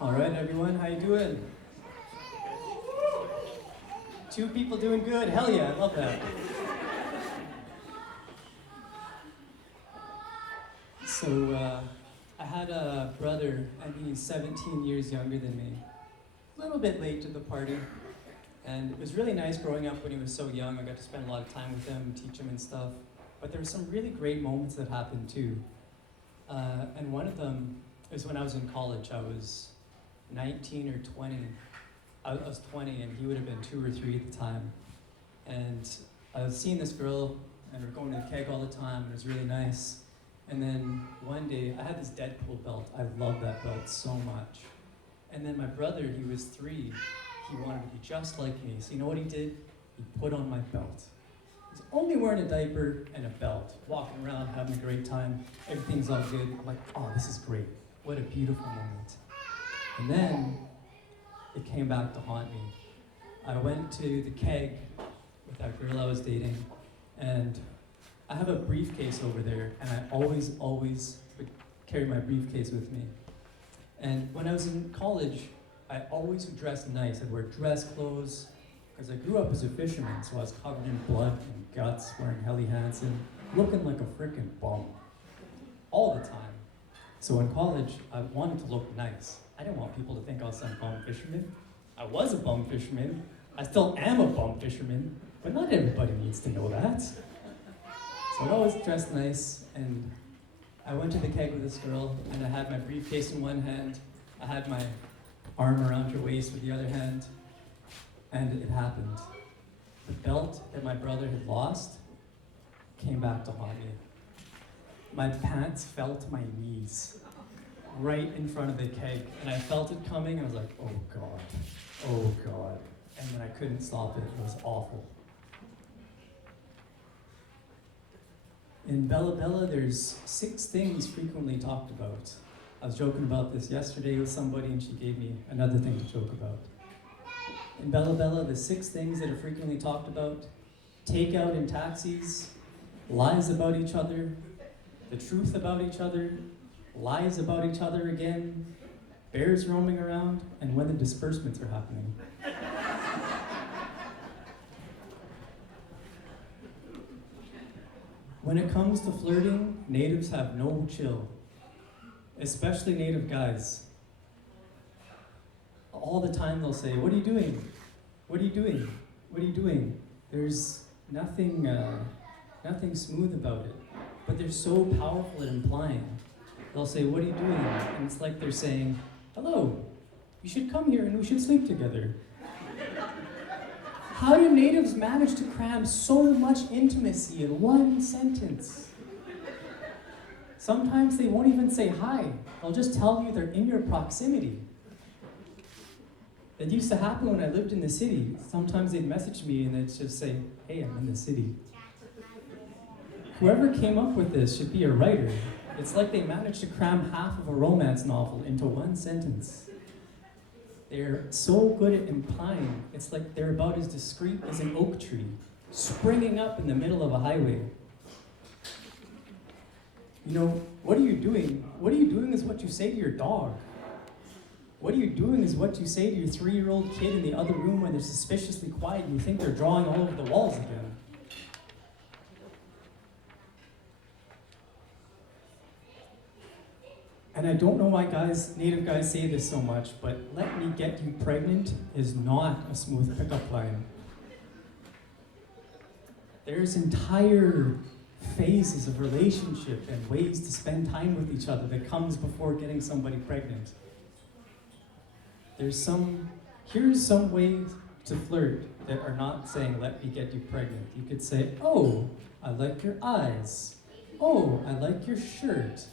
All right, everyone, how you doing? Two people doing good. Hell yeah, I love that. So, I had a brother, and he's 17 years younger than me. A little bit late to the party, and it was really nice growing up when he was so young. I got to spend a lot of time with him, teach him and stuff. But there were some really great moments that happened too. And one of them is when I was in college. I was 19 or 20. I was 20, and he would have been 2 or 3 at the time. And I was seeing this girl, and we were going to the keg all the time, and it was really nice. And then one day, I had this Deadpool belt. I love that belt so much. And then my brother, he was 3. He wanted to be just like me. So you know what he did? He put on my belt. He's only wearing a diaper and a belt, walking around, having a great time. Everything's all good. I'm like, oh, this is great. What a beautiful moment. And then it came back to haunt me. I went to the keg with that girl I was dating, and I have a briefcase over there, and I always would carry my briefcase with me. And when I was in college, I always would dress nice. I'd wear dress clothes, because I grew up as a fisherman, so I was covered in blood and guts, wearing Helly Hansen, looking like a frickin' bum. All the time. So in college, I wanted to look nice. I didn't want people to think I was some bum fisherman. I was a bum fisherman. I still am a bum fisherman, but not everybody needs to know that. So I always dressed nice, and I went to the keg with this girl, and I had my briefcase in one hand, I had my arm around her waist with the other hand, and it happened. The belt that my brother had lost came back to haunt me. My pants fell to my knees, right in front of the keg, and I felt it coming, and I was like, oh God, oh God. And then I couldn't stop it, it was awful. In Bella Bella, there's 6 things frequently talked about. I was joking about this yesterday with somebody, and she gave me another thing to joke about. In Bella Bella, the 6 things that are frequently talked about: takeout in taxis, lies about each other, the truth about each other, lies about each other again, bears roaming around, and when the disbursements are happening. When it comes to flirting, natives have no chill, especially native guys. All the time they'll say, what are you doing? What are you doing? What are you doing? There's nothing smooth about it, but they're so powerful at implying. They'll say, what are you doing? And it's like they're saying, hello, you should come here and we should sleep together. How do natives manage to cram so much intimacy in one sentence? Sometimes they won't even say hi. They'll just tell you they're in your proximity. It used to happen when I lived in the city. Sometimes they'd message me and they'd just say, hey, I'm in the city. Whoever came up with this should be a writer. It's like they managed to cram half of a romance novel into one sentence. They're so good at implying. It's like they're about as discreet as an oak tree, springing up in the middle of a highway. You know, what are you doing? What are you doing is what you say to your dog. What are you doing is what you say to your 3-year-old kid in the other room when they're suspiciously quiet and you think they're drawing all over the walls again. And I don't know why native guys say this so much, but let me get you pregnant is not a smooth pickup line. There's entire phases of relationship and ways to spend time with each other that comes before getting somebody pregnant. Here's some ways to flirt that are not saying, let me get you pregnant. You could say, oh, I like your eyes. Oh, I like your shirt.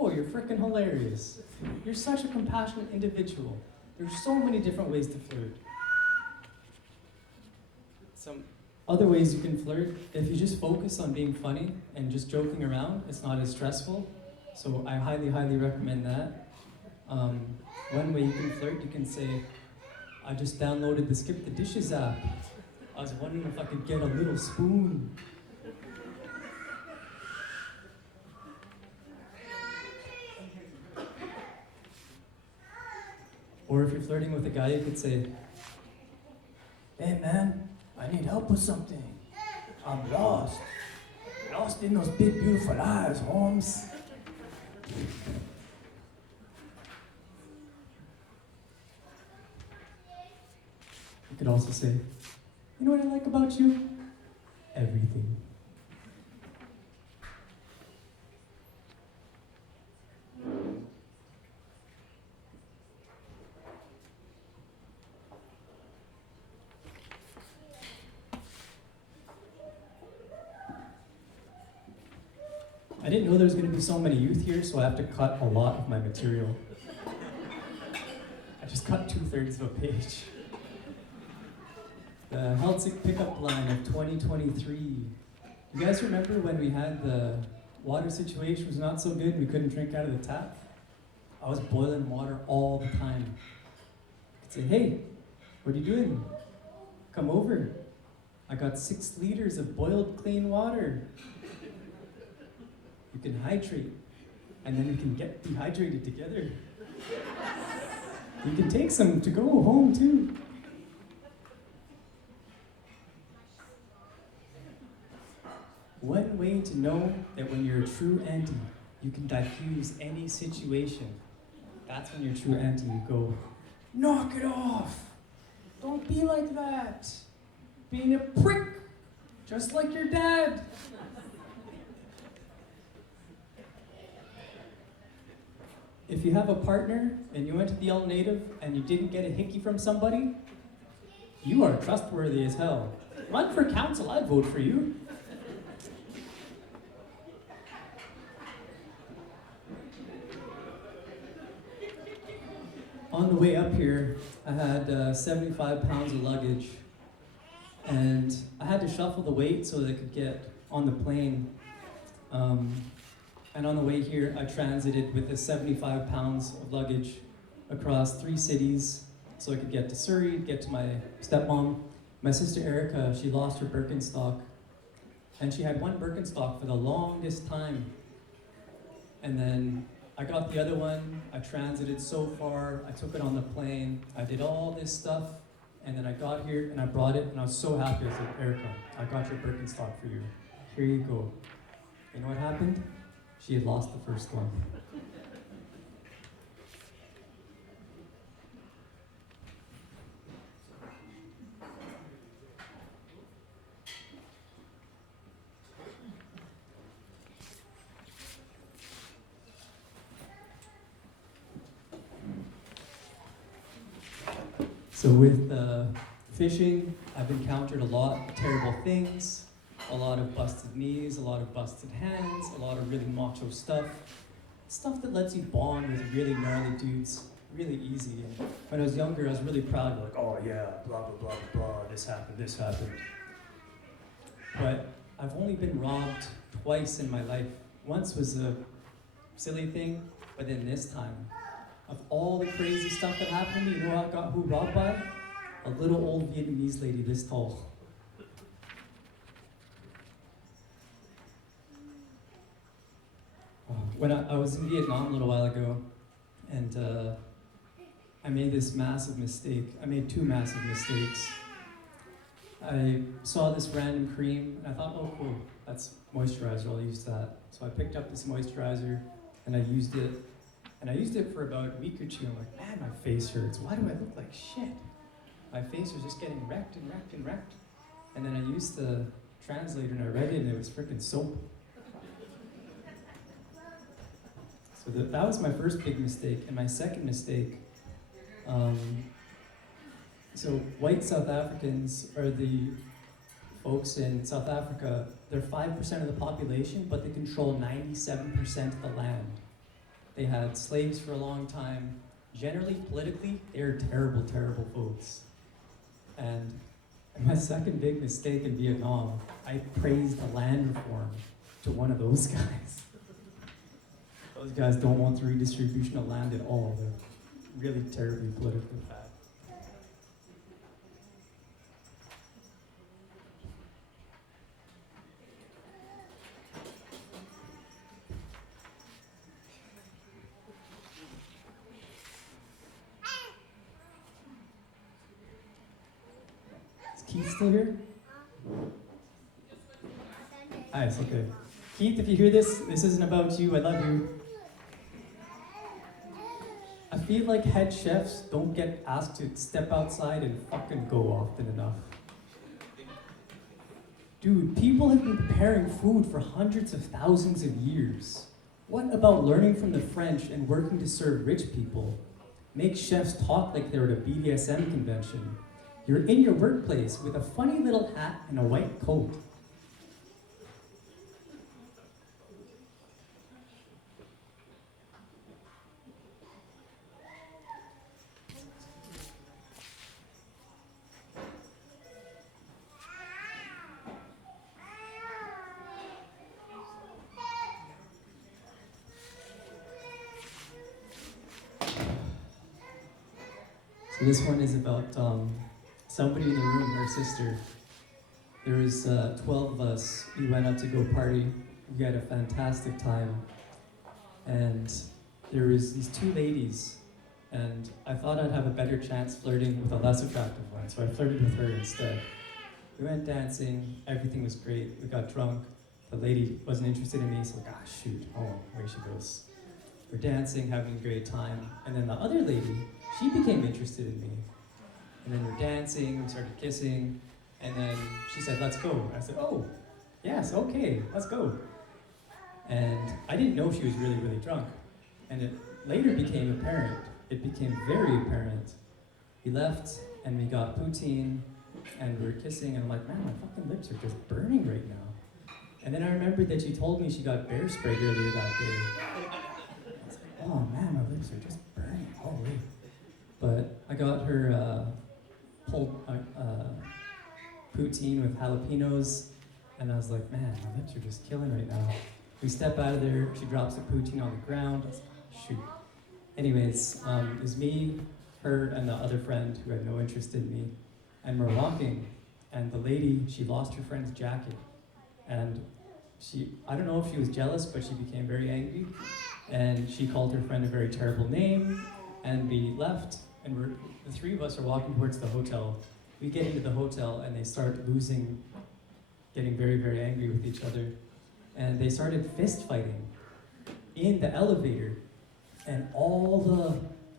Oh, you're freaking hilarious. You're such a compassionate individual. There's so many different ways to flirt. Some other ways you can flirt, if you just focus on being funny and just joking around, it's not as stressful. So I highly, highly recommend that. One way you can flirt, you can say, I just downloaded the Skip the Dishes app. I was wondering if I could get a little spoon. Or if you're flirting with a guy, you could say, "Hey man, I need help with something. I'm lost. Lost in those big beautiful eyes, Holmes." You could also say, "You know what I like about you? Everything." I didn't know there was going to be so many youth here, so I have to cut a lot of my material. I just cut 2/3 of a page. The Heltzig pickup line of 2023. You guys remember when we had the water situation was not so good, we couldn't drink out of the tap? I was boiling water all the time. I'd say, "Hey, what are you doing? Come over. I got 6 liters of boiled clean water. You can hydrate, and then we can get dehydrated together. You can take some to go home too." One way to know that when you're a true auntie, you can diffuse any situation. That's when you're a true auntie. You go, "Knock it off. Don't be like that. Being a prick, just like your dad." If you have a partner and you went to the Old Native and you didn't get a hickey from somebody, you are trustworthy as hell. Run for council, I'd vote for you. On the way up here, I had 75 pounds of luggage, and I had to shuffle the weight so that I could get on the plane. And on the way here, I transited with the 75 pounds of luggage across 3 cities so I could get to Surrey, get to my stepmom. My sister Erica, she lost her Birkenstock, and she had one Birkenstock for the longest time. And then I got the other one, I transited so far, I took it on the plane, I did all this stuff, and then I got here and I brought it, and I was so happy. I said, "Erica, I got your Birkenstock for you. Here you go." You know what happened? She had lost the first one. So with fishing, I've encountered a lot of terrible things, a lot of busted knees, a lot of busted hands, a lot of really macho stuff. Stuff that lets you bond with really gnarly dudes really easy. And when I was younger, I was really proud, like, "Oh yeah, blah, blah, blah, blah, this happened, this happened." But I've only been robbed twice in my life. Once was a silly thing, but then this time, of all the crazy stuff that happened to me, you know what I got who robbed by? A little old Vietnamese lady this tall. When I was in Vietnam a little while ago, and I made this massive mistake. I made 2 massive mistakes. I saw this random cream, and I thought, "Oh cool, that's moisturizer, I'll use that." So I picked up this moisturizer, and I used it. And I used it for about a week or 2. I'm like, "Man, my face hurts. Why do I look like shit? My face was just getting wrecked and wrecked and wrecked." And then I used the translator and I read it, and it was freaking soap. So that was my first big mistake. And my second mistake, so white South Africans are the folks in South Africa. They're 5% of the population, but they control 97% of the land. They had slaves for a long time. Generally, politically, they're terrible, terrible folks. And my second big mistake in Vietnam, I praised the land reform to one of those guys. Those guys don't want the redistribution of land at all. They're really terribly politically bad. Keith still here? Nice, okay. Keith, if you hear this, this isn't about you. I love you. I feel like head chefs don't get asked to step outside and fucking go often enough. Dude, people have been preparing food for hundreds of thousands of years. What about learning from the French and working to serve rich people? Make chefs talk like they're at a BDSM convention. You're in your workplace with a funny little hat and a white coat. So this one is about somebody in the room, her sister. There was 12 of us. We went out to go party. We had a fantastic time. And there was these two ladies, and I thought I'd have a better chance flirting with a less attractive one, so I flirted with her instead. We went dancing, everything was great. We got drunk. The lady wasn't interested in me, so like, shoot, away she goes. We're dancing, having a great time, and then the other lady, she became interested in me. And then we're dancing, we started kissing, and then she said, let's go. I said, oh, yes, okay, let's go. And I didn't know she was really, really drunk. And it later became apparent. It became very apparent. We left, and we got poutine, and we were kissing, and I'm like, man, my fucking lips are just burning right now. And then I remembered that she told me she got bear sprayed earlier that day. I was like, oh man, my lips are just burning, holy. But I got her pulled poutine with jalapenos, and I was like, man, my lips are just killing right now. We step out of there, she drops the poutine on the ground. I was like, shoot. Anyways, it was me, her, and the other friend who had no interest in me, and we're walking, and the lady, she lost her friend's jacket, and I don't know if she was jealous, but she became very angry, and she called her friend a very terrible name, and we left, and the three of us are walking towards the hotel. We get into the hotel, and they start getting very, very angry with each other, and they started fist fighting in the elevator, and all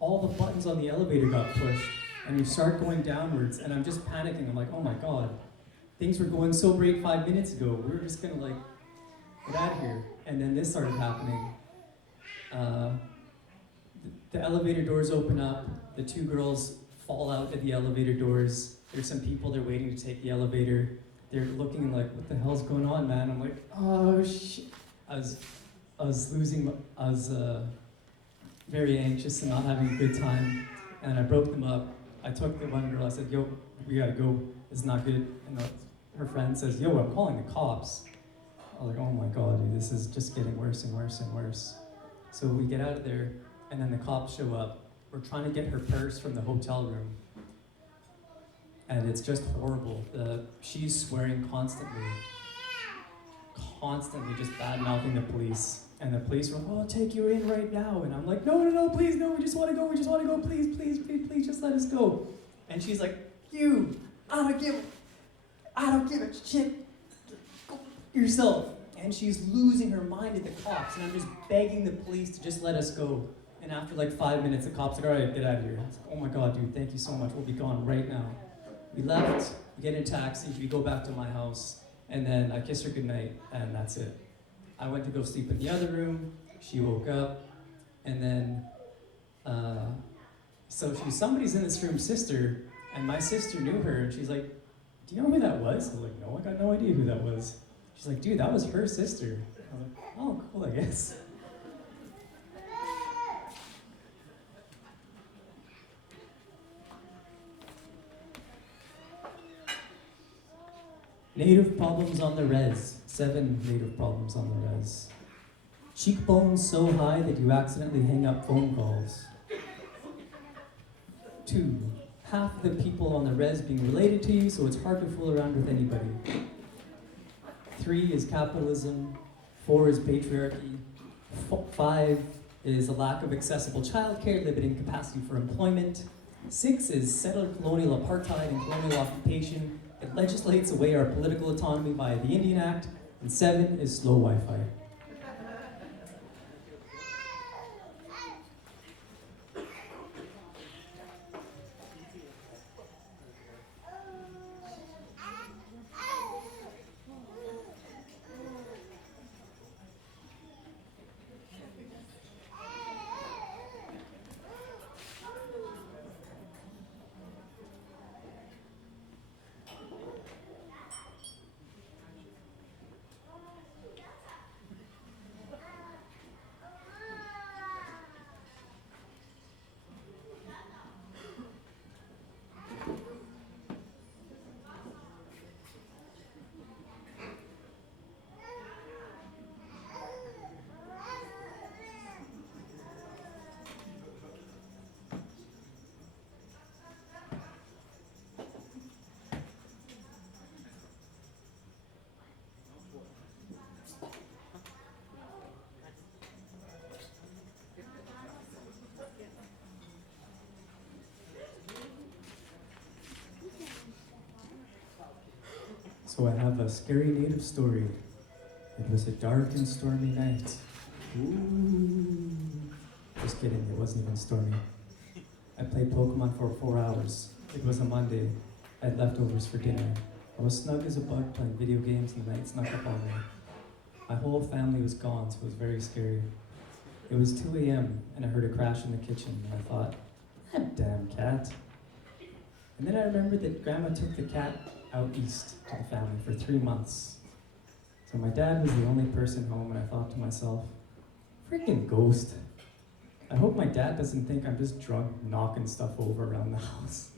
the buttons on the elevator got pushed, and we start going downwards, and I'm just panicking. I'm like, oh my god, things were going so great 5 minutes ago. We were just gonna like get out of here, and then this started happening. The elevator doors open up. The two girls fall out of the elevator doors. There's some people, they're waiting to take the elevator. They're looking like, what the hell's going on, man? I'm like, oh shit. I was very anxious and not having a good time. And I broke them up. I took the one girl, I said, yo, we gotta go. It's not good. And her friend says, yo, I'm calling the cops. I was like, oh my god, dude, this is just getting worse and worse and worse. So we get out of there, and then the cops show up. We're trying to get her purse from the hotel room. And it's just horrible. She's swearing constantly, just bad-mouthing the police. And the police were like, oh, I'll take you in right now. And I'm like, no, please, no, we just want to go, please, just let us go. And she's like, I don't give a shit, go yourself. And she's losing her mind at the cops, and I'm just begging the police to just let us go. And after like 5 minutes, the cops are like, all right, get out of here. I was like, oh my god, dude, thank you so much, we'll be gone right now. We left, we get in a taxi, we go back to my house, and then I kiss her goodnight, and that's it. I went to go sleep in the other room, she woke up, and then, so somebody's in this room's sister, and my sister knew her, and she's like, do you know who that was? I was like, no, I got no idea who that was. She's like, dude, that was her sister. I was like, oh, cool, I guess. Native problems on the res. 7 native problems on the res. Cheekbones so high that you accidentally hang up phone calls. 2, half the people on the res being related to you, so it's hard to fool around with anybody. 3 is capitalism. 4 is patriarchy. 5 is a lack of accessible childcare, limiting capacity for employment. 6 is settler colonial apartheid and colonial occupation, It legislates away our political autonomy via the Indian Act, and 7 is slow Wi-Fi. So I have a scary native story. It was a dark and stormy night. Ooh. Just kidding, it wasn't even stormy. I played Pokemon for 4 hours. It was a Monday. I had leftovers for dinner. I was snug as a bug playing video games and the night snuck up on me. My whole family was gone, so it was very scary. It was 2 a.m. and I heard a crash in the kitchen and I thought, that damn cat. And then I remembered that Grandma took the cat out east to the family for 3 months. So my dad was the only person home and I thought to myself, freaking ghost. I hope my dad doesn't think I'm just drunk knocking stuff over around the house.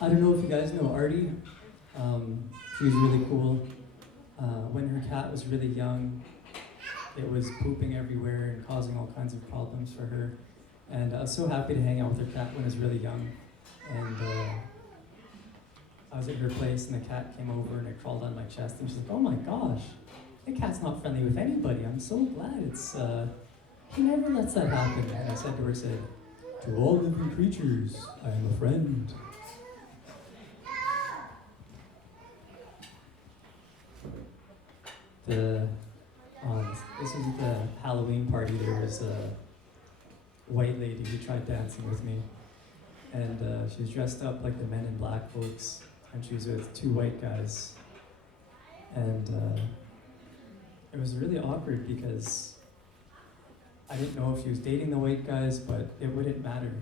I don't know if you guys know Artie. She was really cool. When her cat was really young, it was pooping everywhere and causing all kinds of problems for her. And I was so happy to hang out with her cat when I was really young. And I was at her place and the cat came over and it crawled on my chest and she's like, oh my gosh, the cat's not friendly with anybody. I'm so glad he never lets that happen. And I said to her, to all living creatures, I am a friend. This was at the Halloween party. There was a white lady who tried dancing with me, and she was dressed up like the Men in Black folks, and she was with 2 white guys, and it was really awkward because I didn't know if she was dating the white guys, but it wouldn't matter.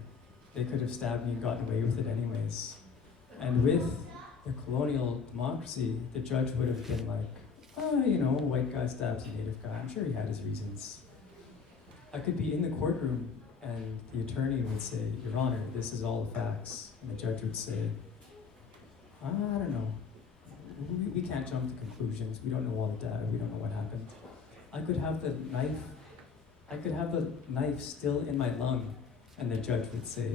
They could have stabbed me and gotten away with it anyways. And with the colonial democracy, the judge would have been like, oh, you know, a white guy stabs a native guy. I'm sure he had his reasons. I could be in the courtroom and the attorney would say, Your Honor, this is all the facts. And the judge would say, I don't know. We can't jump to conclusions. We don't know all the data. We don't know what happened. I could have the knife still in my lung. And the judge would say,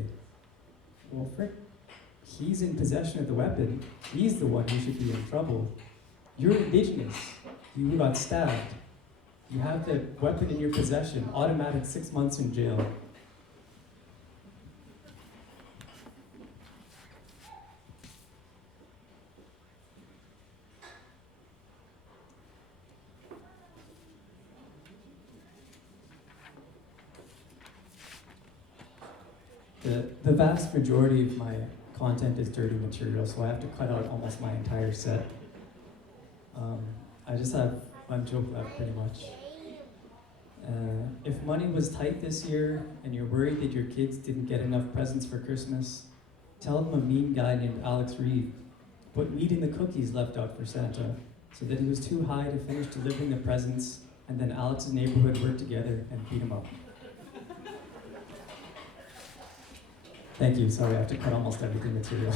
well, frick, he's in possession of the weapon. He's the one who should be in trouble. You're indigenous. You got stabbed. You have the weapon in your possession. Automatic 6 months in jail. The vast majority of my content is dirty material, so I have to cut out almost my entire set. I just have one joke left, pretty much. If money was tight this year and you're worried that your kids didn't get enough presents for Christmas, tell them a mean guy named Alex Reed put meat in the cookies left out for Santa so that he was too high to finish delivering the presents, and then Alex's neighborhood worked together and beat him up. Thank you. Sorry, I have to cut almost everything material.